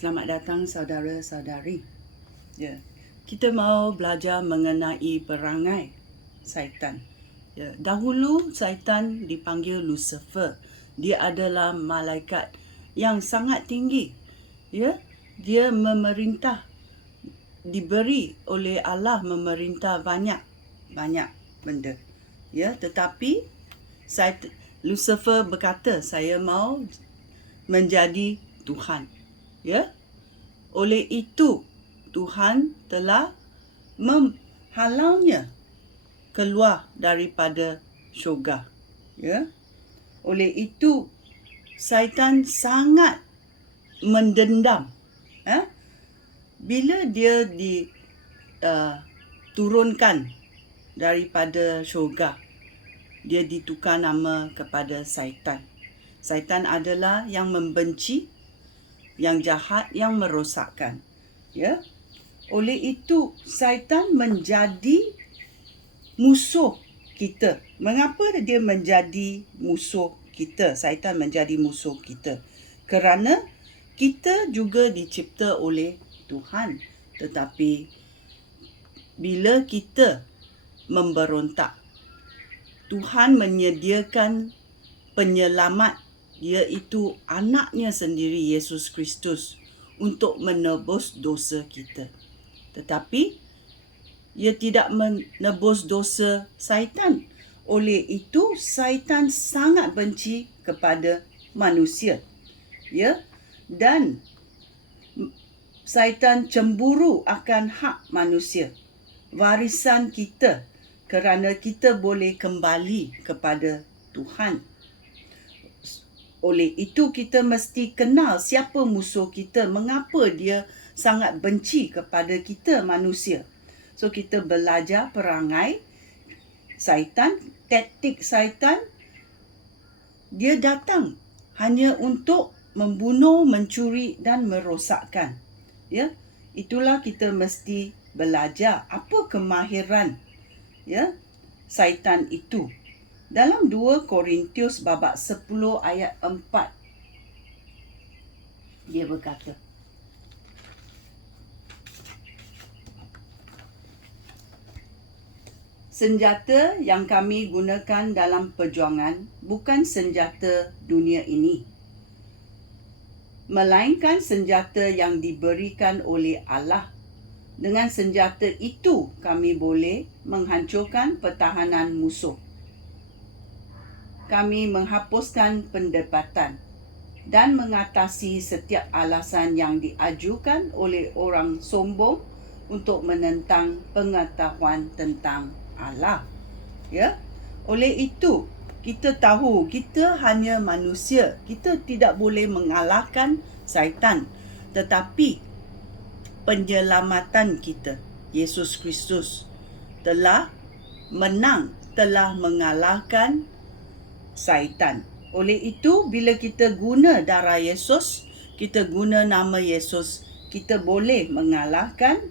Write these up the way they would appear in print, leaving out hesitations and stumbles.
Selamat datang saudara-saudari. Ya. Kita mau belajar mengenai perangai syaitan. Ya, dahulu syaitan dipanggil Lucifer. Dia adalah malaikat yang sangat tinggi. Ya, dia memerintah, diberi oleh Allah memerintah banyak benda. Ya, tetapi Lucifer berkata, saya mau menjadi Tuhan. Ya. Oleh itu Tuhan telah menghalangnya keluar daripada syurga. Ya. Oleh itu syaitan sangat mendendam. Bila dia diturunkan daripada syurga, dia ditukar nama kepada syaitan. Syaitan adalah yang membenci, yang jahat, yang merosakkan. Ya. Oleh itu syaitan menjadi musuh kita. Mengapa dia menjadi musuh kita? Syaitan menjadi musuh kita kerana kita juga dicipta oleh Tuhan. Tetapi bila kita memberontak, Tuhan menyediakan penyelamat, iaitu anaknya sendiri, Yesus Kristus, untuk menebus dosa kita. Tetapi ia tidak menebus dosa syaitan. Oleh itu syaitan sangat benci kepada manusia. Ya, dan syaitan cemburu akan hak manusia, warisan kita, kerana kita boleh kembali kepada Tuhan. Oleh itu kita mesti kenal siapa musuh kita, mengapa dia sangat benci kepada kita manusia. So kita belajar perangai syaitan, taktik syaitan. Dia datang hanya untuk membunuh, mencuri dan merosakkan. Ya, itulah kita mesti belajar apa kemahiran syaitan itu. Dalam 2 Korintius babak 10 ayat 4, dia berkata, senjata yang kami gunakan dalam perjuangan bukan senjata dunia ini, melainkan senjata yang diberikan oleh Allah. Dengan senjata itu kami boleh menghancurkan pertahanan musuh. Kami menghapuskan pendapatan dan mengatasi setiap alasan yang diajukan oleh orang sombong untuk menentang pengetahuan tentang Allah. Ya. Oleh itu kita tahu kita hanya manusia. Kita tidak boleh mengalahkan syaitan. Tetapi penyelamatan kita, Yesus Kristus, telah menang, telah mengalahkan syaitan. Oleh itu bila kita guna darah Yesus, kita guna nama Yesus, kita boleh mengalahkan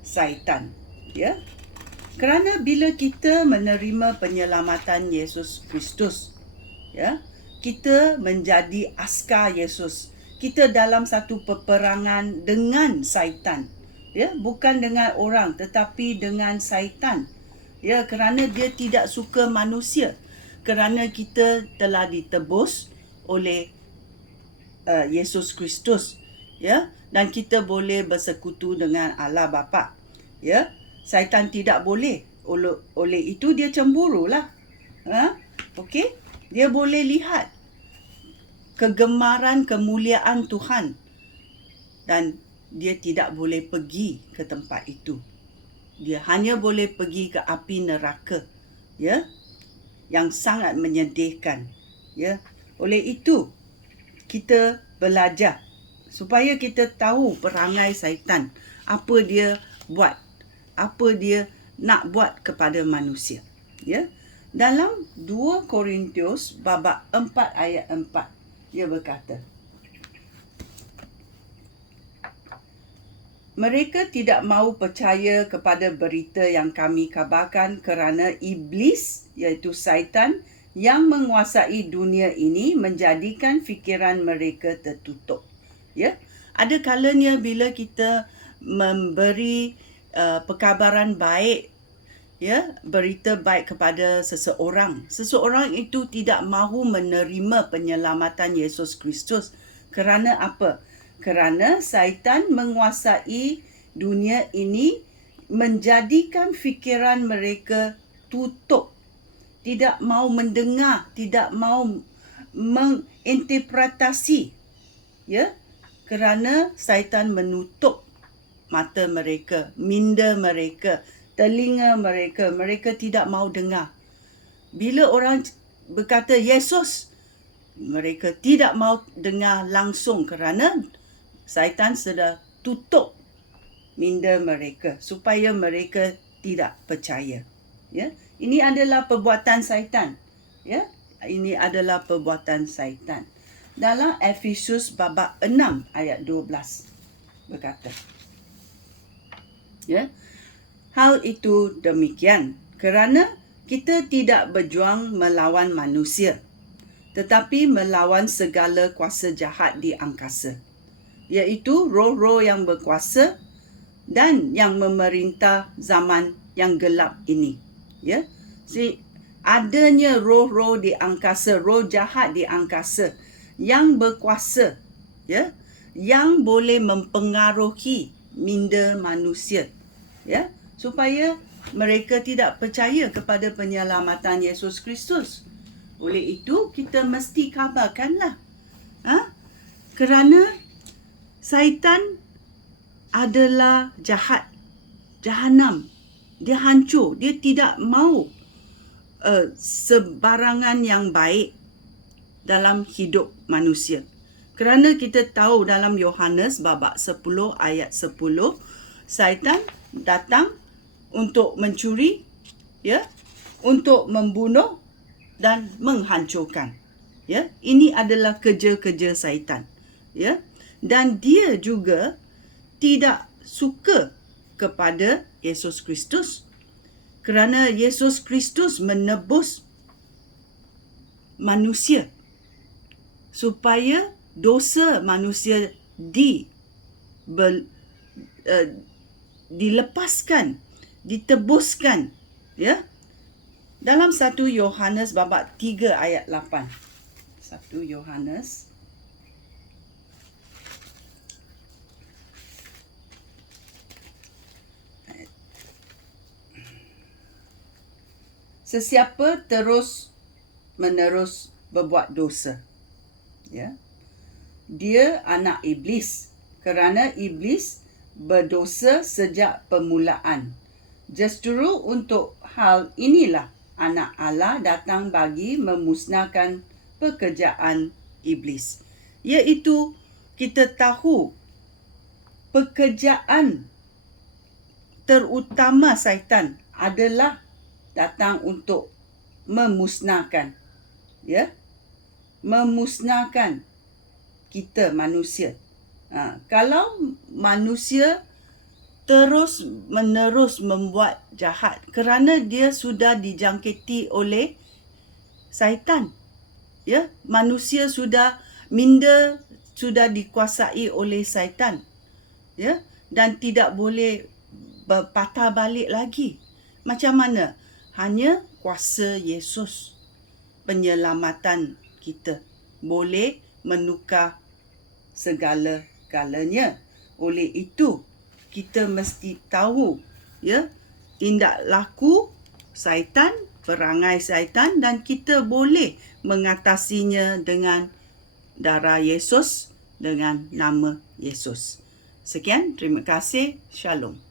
syaitan. Ya. Kerana bila kita menerima penyelamatan Yesus Kristus, ya, kita menjadi askar Yesus. Kita dalam satu peperangan dengan syaitan. Ya, bukan dengan orang tetapi dengan syaitan. Ya, kerana dia tidak suka manusia. Kerana kita telah ditebus oleh Yesus Kristus, ya, dan kita boleh bersekutu dengan Allah Bapa. Ya, syaitan tidak boleh. Oleh itu dia cemburulah. Okey, dia boleh lihat kegemaran kemuliaan Tuhan dan dia tidak boleh pergi ke tempat itu. Dia hanya boleh pergi ke api neraka, ya, yang sangat menyedihkan. Ya. Oleh itu kita belajar supaya kita tahu perangai syaitan, apa dia buat, apa dia nak buat kepada manusia. Ya. Dalam 2 Korintius babak 4 ayat 4, dia berkata, mereka tidak mahu percaya kepada berita yang kami kabarkan kerana iblis, iaitu syaitan, yang menguasai dunia ini menjadikan fikiran mereka tertutup. Ya, Ada kalanya bila kita memberi perkabaran baik, ya, berita baik kepada seseorang itu tidak mahu menerima penyelamatan Yesus Kristus. Kerana apa? Kerana syaitan menguasai dunia ini, menjadikan fikiran mereka tutup, tidak mau mendengar, tidak mau menginterpretasi, ya, kerana syaitan menutup mata mereka, minda mereka, telinga mereka, mereka tidak mau dengar. Bila orang berkata Yesus, mereka tidak mau dengar langsung kerana syaitan sudah tutup minda mereka supaya mereka tidak percaya. Ya, ini adalah perbuatan syaitan. Ya, ini adalah perbuatan syaitan. Dalam Efesus babak 6 ayat 12 berkata, ya, hal itu demikian kerana kita tidak berjuang melawan manusia, tetapi melawan segala kuasa jahat di angkasa, iaitu roh-roh yang berkuasa dan yang memerintah zaman yang gelap ini. Ya, adanya roh-roh di angkasa, roh jahat di angkasa yang berkuasa, ya, yang boleh mempengaruhi minda manusia, ya, supaya mereka tidak percaya kepada penyelamatan Yesus Kristus. Oleh itu kita mesti kabarkanlah, kerana syaitan adalah jahat, jahanam. Dia hancur, dia tidak mau sebarangan yang baik dalam hidup manusia. Kerana kita tahu dalam Yohanes babak 10 ayat 10, syaitan datang untuk mencuri, ya, untuk membunuh dan menghancurkan. Ya, ini adalah kerja-kerja syaitan. Ya, dan dia juga tidak suka kepada Yesus Kristus, kerana Yesus Kristus menebus manusia supaya dosa manusia dilepaskan, ditebuskan, ya. Dalam 1 Yohanes babak 3 ayat 8. 1 Yohanes sesiapa terus menerus berbuat dosa, ya, dia anak iblis, kerana iblis berdosa sejak permulaan. Justru untuk hal inilah anak Allah datang bagi memusnahkan pekerjaan iblis, iaitu kita tahu pekerjaan terutama syaitan adalah datang untuk memusnahkan, ya, memusnahkan kita manusia. Kalau manusia terus menerus membuat jahat kerana dia sudah dijangkiti oleh syaitan, ya, manusia sudah, minda sudah dikuasai oleh syaitan, ya, dan tidak boleh berpatah balik lagi. Macam mana? Hanya kuasa Yesus, penyelamatan kita, boleh menukar segala-galanya. Oleh itu kita mesti tahu, ya, tindak laku syaitan, perangai syaitan, dan kita boleh mengatasinya dengan darah Yesus, dengan nama Yesus. Sekian, terima kasih. Shalom.